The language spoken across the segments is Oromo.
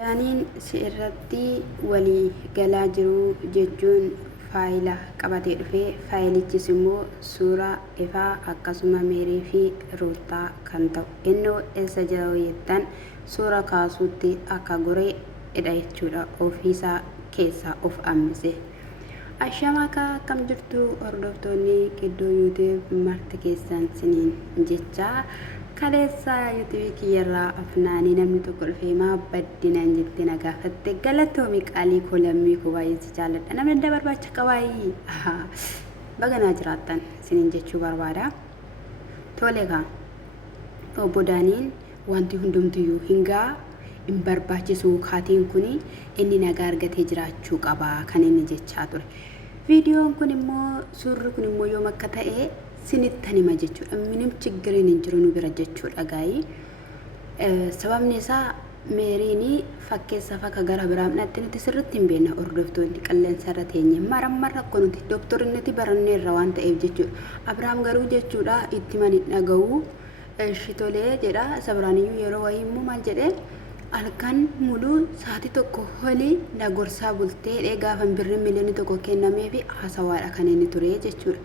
Yaaniin sirratti walii galaa jiru jechuun faayila qabatee dhufee faayilichis immoo suuraa ifaa akkasuma meerii fi ruutaa kan ta'u innoo eessa jira jettan suura kaasuutti akka goree dha jechuudha ofiisaa keessaa of ammise. Ashamaa akkam jirtu hordoftoonni Qiddoo YouTube marti keessan siniin jecha kaleessa YouTube kiyyarraa afnaanii namni tokko dhufee maa baddinaan jettee na gaafatte galatoomi qaalii koo lammii koo baay'ee si jaalladha namni adda barbaacha qabaayii baganaa jiraattan siniin jechuu barbaada. Tole kaa obbo Daaniin wanti hundumtiyyuu hingaa hin barbaachisu kaatiin kuni inni nagaa argatee jiraachuu qaba kan inni jechaa ture. Viidiyoon kun immoo suurri kun immoo yoom akka ta'e sinitti hima jechuudha. Minim chiggiriin hin jiru nu bira jechuudha gaayii. Sababni isaa meeriin fakkeessa fakka gara biraan natti nuti sirriitti hin beekna hordoftoonni qilleensa irra teenye marra akka nuti dooktorinniti barannee irra waan ta'eef jechuudha. Abiraam garuu jechuudha itti mani dhaga'uu shitolee jedha sabiraaniyyuu yeroo wayii immoo maal jedhee halkan muluu sa'aatii tokko holii na gorsaa bultee gaafa birri miliyoonii tokko kennamee fi haasawaadha kan inni ture jechuudha.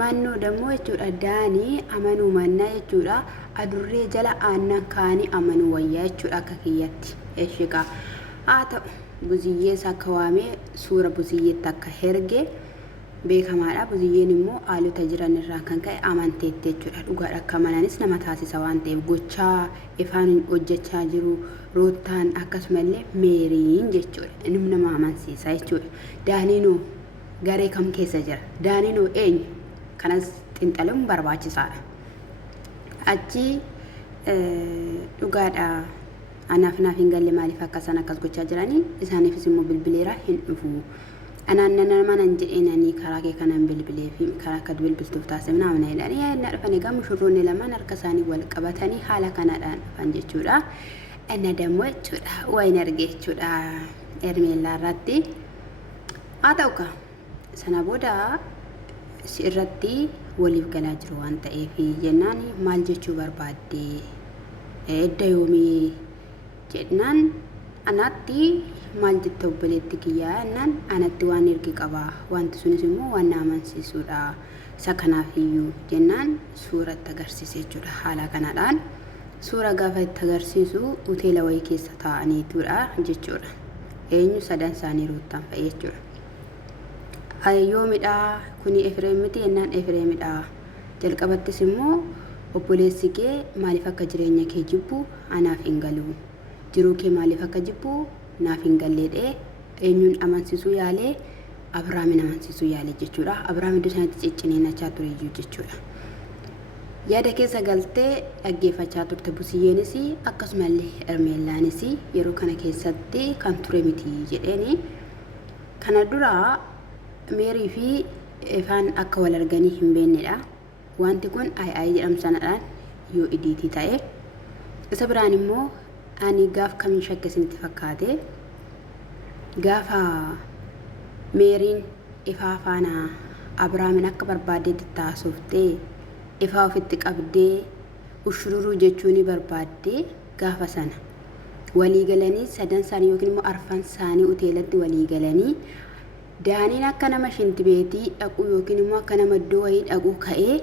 Mannoo dammoo jechuudha Daanii amanuu mannaa jechuudha adurree jala aannan kaanii amanuu wayyaa jechuudha akka kiyyatti eeshiqa. Haa ta'u buziyyees akka waamee suura buziyyeetti akka herge beekamaadha. Buziyyeen immoo haalota jiran irraa kan ka'e amanteetti jechuudha. Dhugaadha akka amananis nama taasisa waan ta'eef gochaa ifaan hojjechaa jiru ruutaan akkasumallee meeriin jechuudha. Inni nama amansiisa jechuudha. Daaniinoo garee kam keessa jira? Daaniinoo eenyu? Kanas xinxaluun barbaachisaadha. Achi dhugaadha anaaf hin galle maaliif akkasan akkas gochaa jiranii isaaniifis immoo bilbileera hin dhufu. Anaan mana jedheenanii karaa kee kanan bilbilee fi karaa akka bilbiltuuf taasifna amna jedhanii yaadna dhufan egaa mushurroonni lamaan harka isaanii wal qabatanii haala kanadhaan dhufan jechuudha. Inni dammoo jechuudha wayin arge jechuudha Ermeellaa irratti. Haa ta'u ka sana booda irratti waliif galaa jiru waan ta'eef jennaan maal jechuu barbaadde edda yoomii jednaan anatti maal jette obboleetti kiyyaa jennaan anatti waan ergi qabaa wanti sunis immoo waan na amansiisuudha isa kanaafiyyuu jennaan suuratti agarsiise jechuudha. Haala kanadhaan suura gaafa itti agarsiisu hoteela wayii keessa taa'aniitudha jechuudha. Eenyu sadan isaanii ruutaan fa'ee jechuudha. Yoomidhaa kuni Efreemiti jennaan Efreemidhaa jalqabattis immoo obboleessi kee maaliif akka jireenya kee jibbu anaaf hin galu jiruu kee maaliif akka jibbu naaf hin galleedhe eenyuun amansiisuu yaalee Abrahaamin amansiisuu yaalee jechuudha. Abrahaam iddoo sanatti ciccineenachaa ture iyyuu jechuudha. Yaada keessa galtee dhaggeeffachaa turte busiyyeenis akkasumallee Ermeellaanis yeroo kana keessatti kan ture miti jedheeni kana dura meerii fi ifaan akka wal arganii hin beennedha. Wanti kun ai jedhamu sanadhaan yoo idiitii ta'e isa biraan immoo ani gaaf kamiin shakke isinitti fakkaate gaafa meeriin ifaa faana Abrahaamin akka barbaadeetti taasooftee ifaa ofitti qabdee ushururuu jechuun barbaaddee gaafa sana walii galanii sadan isaanii yookiin immoo arfan isaanii hoteelatti walii galanii Daaniin akka nama shintibeetii dhaquu yookiin immoo akka nama iddoo wayii dhaquu ka'ee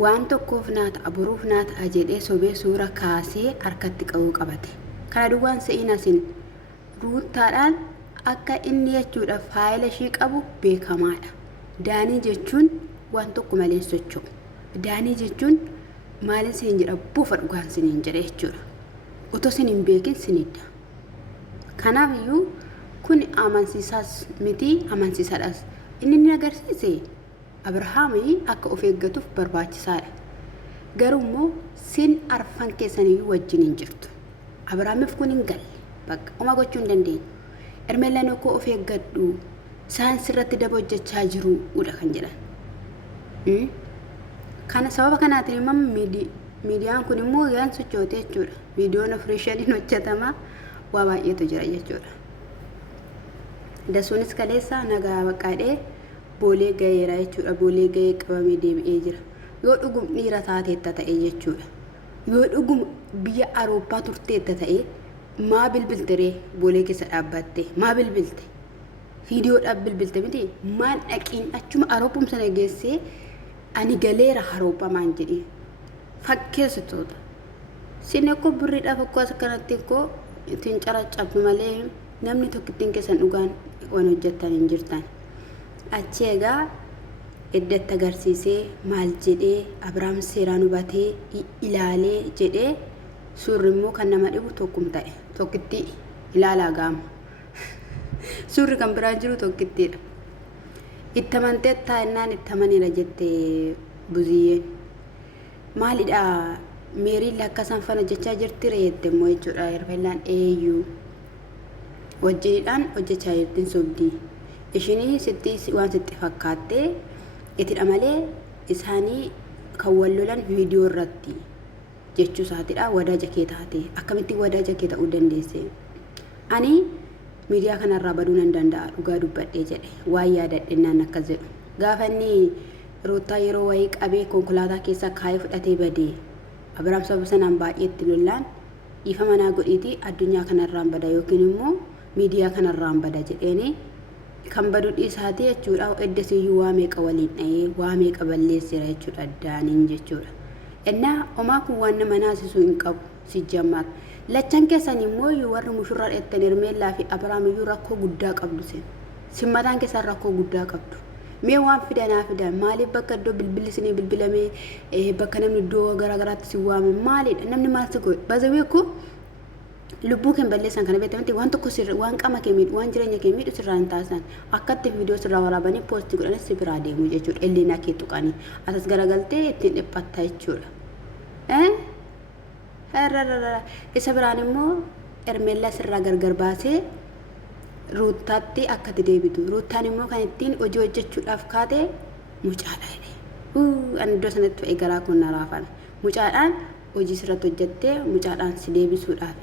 waan tokkoof naa ta'a boruuf naa ta'a jedhee sobee suura kaasee harkatti qabuu qabate. Kana duwwaan se'iin asin ruutaadhaan akka inni jechuudha faayila ishii qabu beekamaadha. Daanii jechuun waan tokko malee socho'u. Daanii jechuun maaliin siin jedha buufa dhugaan siniin jedha jechuudha. Otoo sin hin beekin sinidda. Kanaaf iyyuu kun amansiisaas miti amansiisaadhaas. Inni ni agarsiise Abrahaamii akka of eeggatuuf barbaachisaadha. Garuu immoo sin arfan keessaniyyuu wajjin hin jirtu. Abrahaamiif kun hin galle bakka uma gochuu hin dandeenyu. Ermeellaan akkoo of eeggadhu isaan sirratti daba hojjechaa jiru udha kan jedhan. Kana sababa kanaatiin immoo miidiyaan kun immoo yaan sochootee jechuudha. Viidiyoon ofiishaliin hojjetama waa baay'eetu jira jechuudha. Dasuunis kaleessa nagaa baqqaadhee boolee gaheera jechuudha. Boolee gahee qabamee deebi'ee jira. Yoo dhugum dhiira taateetta ta'e jechuudha. Yoo dhugum biyya Awurooppaa turteetta ta'e maa bilbilte ree boolee keessa dhaabbatte maa bilbilte viidiyoodhaaf bilbilte miti maan dhaqiin achuma Awurooppum sana geessee ani galeera Awurooppamaan jedhi fakkeessitoota sin akkoo birriidhaaf akkoo as kanatti akkoo ittiin caracabdu malee namni tokko ittiin keessan dhugaan waan hojjettan hin jirtan achi egaa iddatti agarsiisee maal jedhee Abrahaam seeraan hubatee ilaalee jedhee suurri immoo kan nama dhibu tokkum ta'e tokkitti ilaalaa gaama suurri kan biraan jiru tokkittiidha ittamantee taa'ennaan ittamaniira jettee buziyyeen maalidha meeriin lakkasan fana jechaa jirti reeyette immoo jechuudha yerfellaan eeyyuu wajjiniidhaan hojjechaa jirtiin sobdii ishinii sitti waan sitti fakkaattee itidha malee isaanii kan wal lolan viidiyoo irratti jechuu isaatiidha wadaaja kee taate akkamitti wadaaja kee ta'uu dandeesse ani miidiyaa kanarraa baduu nan danda'a dhugaa dubbadhee jedhe waan yaadadhennaan akkas jedhu gaafa inni Ruutaa yeroo wayii qabee konkolaataa keessa kaayee fudhatee badee Abrahaam sababa sanaan baay'eetti lollaan ifa manaa godhiitii addunyaa kanarraan bada yookiin immoo miidiyaa kanarraan bada jedheeni kan badu dhiisaati jechuudha eddasiyyuu waa meeqa waliin dha'ee waa meeqa balleessira jechuudha addaaniin jechuudha innaa homaa kun waan nama naasisuu hin qabu sijjammaat lachan keessan immoo warri mushurraa dheettan Hermeellaa fi Abrahaam iyyuu rakkoo guddaa qabdu simmataan keessan rakkoo guddaa qabdu mee waan fidanaa fidan maaliif bakka iddoo bilbilli isinii bilbilamee bakka namni iddoo garaagaraatti si waame maalidha namni maal si godhe bazaweeku lubbuu kan balleessan kana beektamatti waan tokko sirra waan qama kee miidhu waan jireenya kee miidhu sirraa hin taasisan akkatti viidiyoo sirraa waraabanii poostii godhanis si biraa deemu jechuudha elleenaa kee tuqanii asas garagaltee ittiin dhiphatta jechuudha isa biraan immoo Hermeellaa sirraa gargar baasee Ruutaatti akkatti deebitu Ruutaan immoo kan ittiin hojii hojjechuudhaaf kaate mucaadha ani iddoo sanatti ta'e garaa kun naraafan mucaadhaan hojii sirratti hojjettee mucaadhaan si deebisuudhaaf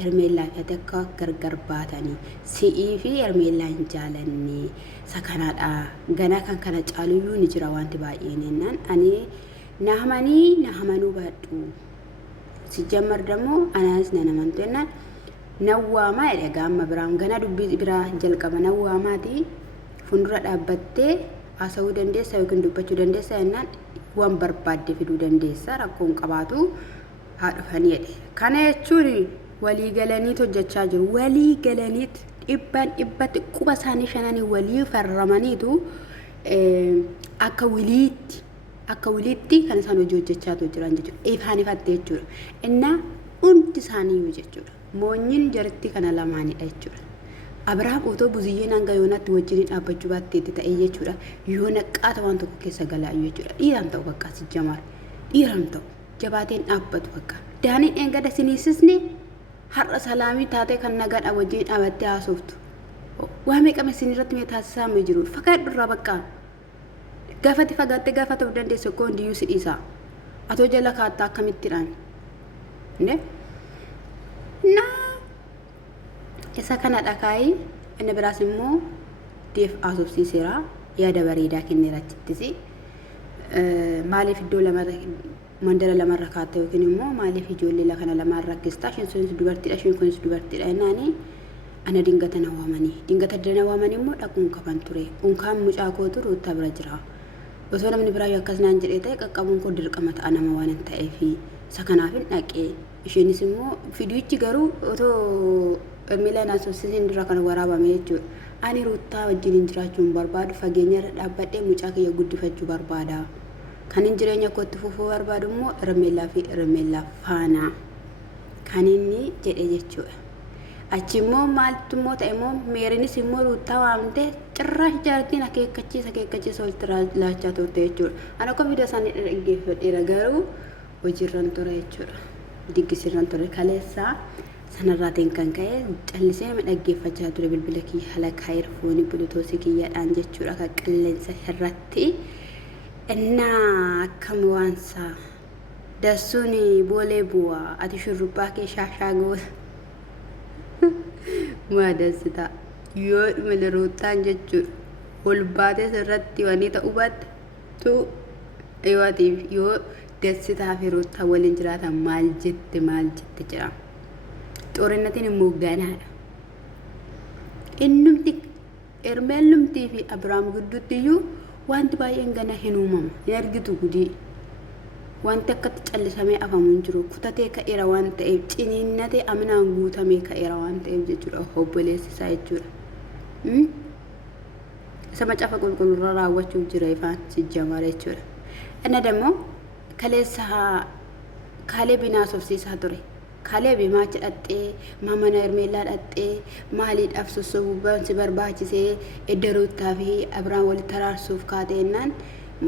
Hermeellaa fi akka gargar baatanii si'ii fi Hermeellaa hin jaalanne sakanaadha ganaa kan kana caaluyyuu ni jira wanti baay'een ennaan ani nahamanuu baadhu si jammar dammoo anaanis nanamantu ennaan nawwaamaa jedhe gaamma biraan ganaa dubbii biraa jalqaba nawwaamaati fuuldura dhaabbattee haasa'uu dandeessa yookiin dubbachuu dandeessa ennaan waan barbaadde fiduu dandeessa rakkoon qabaatu haa dhufanii jedhe kana jechuun walii galaniit hojjechaa jiru walii galaniit dhibbatti quba isaanii shananii walii farramaniitu akka wiliitti kan isaan hojii hojjechaa jiran jechuudha ifaan ifatte jechuudha innaa hundi isaaniiyyuu jechuudha moonyin jaritti kana lamaanidha jechuudha Abrahaam utoo buziyyeen hanga yoonaatti wajjin dhaabbachuu baatteetti ta'e jechuudha yoo naqqaata waan tokko keessa galaayu jechuudha dhiiraan ta'u bakka si jamaar dhiiraan ta'u jabaateen dhaabbatu bakka daaniin eegada siniisisne har'a salaamii taatee kan nagaadha wajjin dhaabattee haasoftu waa meeqame sinirratti mee taasisaa mee jiru fagaadhurraa bakka gaafatti fagaattee gaafa ta'uu dandeesse koo hundiyyuu si dhiisa atoo jala kaattaa akkamittiidhaan isa kana dhakaayii inni biraas immoo deef haasofsiiseera yaada bareedaa kenneera achittisi maaliif iddoo mandara lamarra kaatte yookiin immoo maaliif ijoollee kana lamaan rakkistaa isheen sunis dubartiidha isheen kunis dubartiidha jennaani ana dingata na waamanii immoo dhaquun qaban ture unkaan mucaa kootu Ruutaa bira jira osoo namni biraa akkas naan jedhee ta'e qaqqabuun koo dirqama ta'a nama waan hin ta'eef isa kanaaf hin dhaqee isheenis immoo fiidiyochi garuu otoo Hermeellaan asoosin dura kan waraabame jechuudha ani Ruutaa wajjin jiraachuun barbaadu fageenya irra dhaabbadhee mucaa kiyya guddifachuu barbaada kan jireenya kootti fufuu barbaadu immoo Hermeellaa faana kan inni jedhe jechuudha achi immoo maaltu immoo ta'e immoo meerinis immoo Ruutaa waamte cirraash jaartiin akeekkachiisa walitti laachaa turte jechuudha ana akka viidiyoo isaanii dhaggeeffadheera garuu hojiirran ture jechuudha diggisirran ture kaleessaa sanarraatiin kan ka'e callisee dhaggeeffachaa ture bilbila kiyya halaka earfoonii bulutoosii kiyyaadhaan jechuudha kan qilleensa irratti innaa akkam waansaa dassuun boolee bu'aa ati shurrubbaa kee shaashaa goota maa dassita yoo dhumile Ruutaan jechuudha ol baatee irratti wanii ta'uu baattu yoo dassitaa fi Ruutaa waliin jiraatan maal jette jira Xoorinnatiin immoo ganaadha. Innumti Ermeellumtii fi Abiraam gidduutti iyyuu wanti baay'een gana hin uumamu. Hin argitu gudii. Wanti akkatti callisamee afamu hin jiru. Kutatee ka'eera waan ta'eef ciniinnatee aminaan guutamee ka'eera waan ta'eef jechuudha. Obboleessi isaa jechuudha. Isa macaafa qulqulluurra raawwachuuf jira ifaan sijjamaara jechuudha. Inni dammoo kaleessa Kaaleeb naasofsiisaa ture. Kaaleeb maachi dhaxxee mana Ermeellaa dhaxxee maaliidhaaf sossobuudhaan si barbaachisee edda Ruuttaa fi Abiraam walitti araarsuuf kaateennan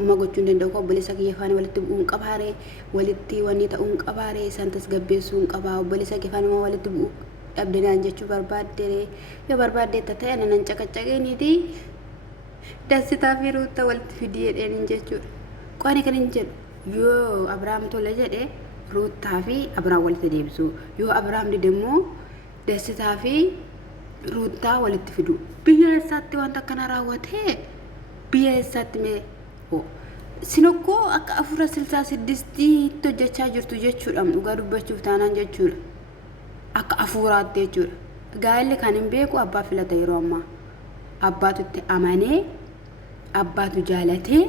magochuu hin danda'u. Obboleessa kiyya faana walitti bu'uun qabaaree walitti wanni ta'uun qabaaree isaan tasgabbeessuun qabaa. Obboleessa kiyya faana walitti bu'uu dhabdinaan jechuu barbaadde yoo barbaaddeetta ta'e anan caqacaqeeniiti Dassitaa fi Ruuttaa walitti fidii jedheen jechuudha. Qoani kan hin jedhu yoo Abiraam tole jedhe Ruuttaa fi Abiraam walitti deebisu. Yoo Abiraam dide immoo Dassitaa fi Ruuttaa walitti fidu. Biyya eessaatti wanta akkana raawwatee biyya eessaatti mee sinokkoo akka afura silsaa siddistii hojjechaa jirtu jechuudha. Dhugaa dubbachuuf taanaan jechuudha. Akka afuuraatti jechuudha. Gaa'elli kan hin beeku abbaa filata yeroo ammaa. Abbaatu itti amanee abbaatu jaalatee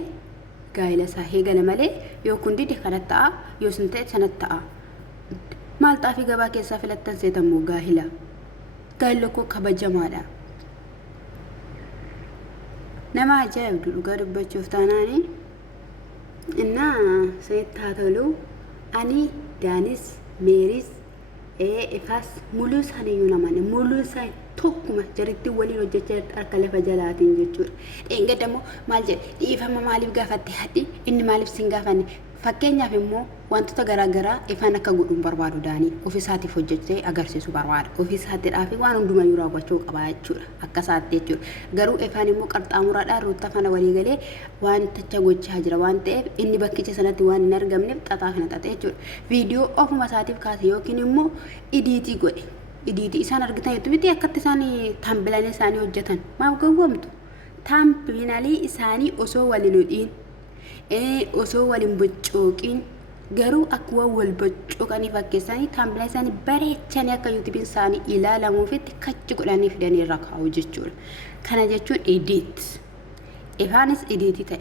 gaa'ela isaa heegala malee yoo kun dide kanatti ta'a yoo sun ta'e sanatti ta'a. Maal xaafii gabaa keessaa filattan seetamuu gaa'ela. Gaa'elli koo kabajamaadha. Nama ajaa'ibdu dhugaa dubbachuuf taanaani. Innaa sanitti haa tolu ani Daanis Meeris ifas muluu isaaniiyyuu namani muluu isaanii tokkuma jaritti waliin hojjechaa harka lafa jalaatiin jechuudha. Dheengadammoo maal jedhe dhiifama maaliif gaafatte hadhi inni maaliif sin gaafanne fakkeenyaaf immoo wantoota garaagaraa ifaan akka godhuun barbaadu Daanii ofiisaatiif hojjechaa agarsiisu barbaada. Ofiisaatiidhaaf waan hundumayyuu raawwachuu qaba jechuudha. Akka isaatti jechuudha. Garuu ifaan immoo qarxaamuraadhaan Ruuttaa faana walii galee wanticha gochaa jira waan ta'eef inni bakkicha sanatti waan hin argamneef xaxaa kana xaxee jechuudha. Viidiyoo ofuma isaatiif kaase yookiin immoo idiitii godhe. Idiitii isaan argitan jettu miti akkatti isaan taambilanii isaanii hojjetan maaf gowwomtu taambilanii isaanii osoo waliin hudhiin osoo waliin boccooqiin garuu akka wal boccooqanii fakkeessanii taambilanii isaanii bareechanii akka yuutuubiin isaanii ilaalamuufitti kachi godhanii fidanii irra kaa'u jechuudha. Kana jechuun idiit ifaanis idiitii ta'e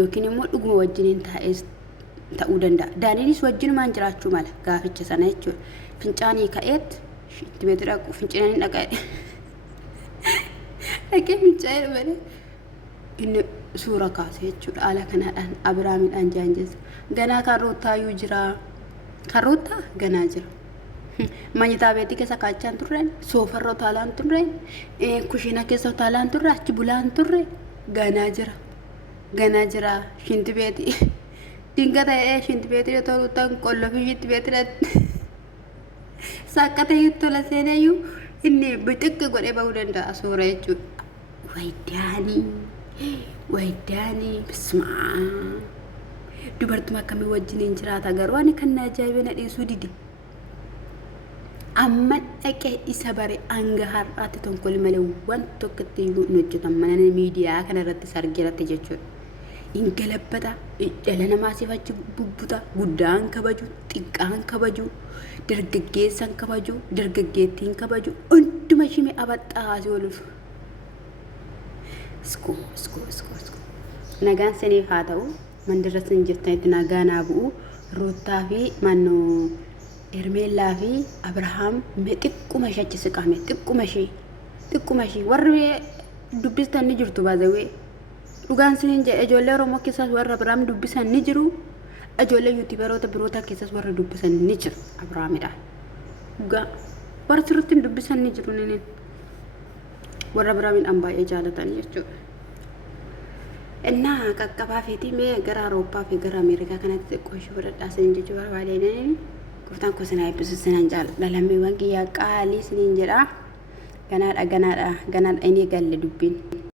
yookiin immoo dhuguma wajjiniin taa'es ta'uu danda'a. Daaniinis wajjinumaan jiraachuu mala gaaficha sana jechuudha. Fincaanii ka'eet Tibeeti dhaqu fincinanii dhaqee dhaqee fincaanii dhufanii inni suura kaase jechuudha. Haala kanaadhaan Abiraamidhaan jaanjeessa. Ganaa kan Ruuttaayyuu jira. Kan Ruuttaa ganaa jira. Manyitaa beetii keessa kaachaan turreen soofarra utaalaan turreen kushiina keessa utaalaan turre achi bulaan turre ganaa jira. Ganaa jira shinti beetii. Dinga ta'ee shinti beetii yoo ta'u Ruuttaan qollofii shinti beetii sakkata yuttola seenayyuu inni bixiqqi godhee bahuu danda'a suura jechuudha. Waydaanii bismaa dubartuma akkamii wajjiniin jiraata garuu ani kan na ajaa'ibee dhiisuu dide. Amma dhaqee isa bare hanga har'aatti tonkoli malee waan tokkotti iyyuu hin hojjetan mana miidiyaa kanarratti sargirratti jechuudha. Ingalabbata dhala namaa sifachi bubbuta guddaan kabaju xiqqaan kabaju dargaggeessan kabaju dargaggeettiin kabaju hunduma shime abaxxaasi oluuf sko nagaan saniif haa ta'u mandirra sin jirtanitti nagaa naa bu'u. Ruuttaa fi mannoo Ermeellaa fi Abiraam xiqquma ishachi siqame xiqquma ishee warri dubbistan ni jirtu baazawee. Dhugaan siniin jedhe ijoollee Oromoo keessas warra Abiraam dubbisan ni jiru. Ijoollee yuutuubaroota biroota keessas warra dubbisan ni jiru Abiraamidhaan. Dhugaa warra sirriitti dubbisan ni jiru nini. Warra Abiraamidhaan baay'ee jaalatan jechuudha. Innaa qaqqabaa feetii mee gara Awurooppaa fi gara Ameerikaa kanatti xiqqoo ishee fudhadhaa siniin jechuu barbaadeen gooftaan koo sinaa eebbisu sinan jaalladha. Lammiiwwan kiyyaa qaalii siniin jedha. Ganaadha inni galle dubbiin.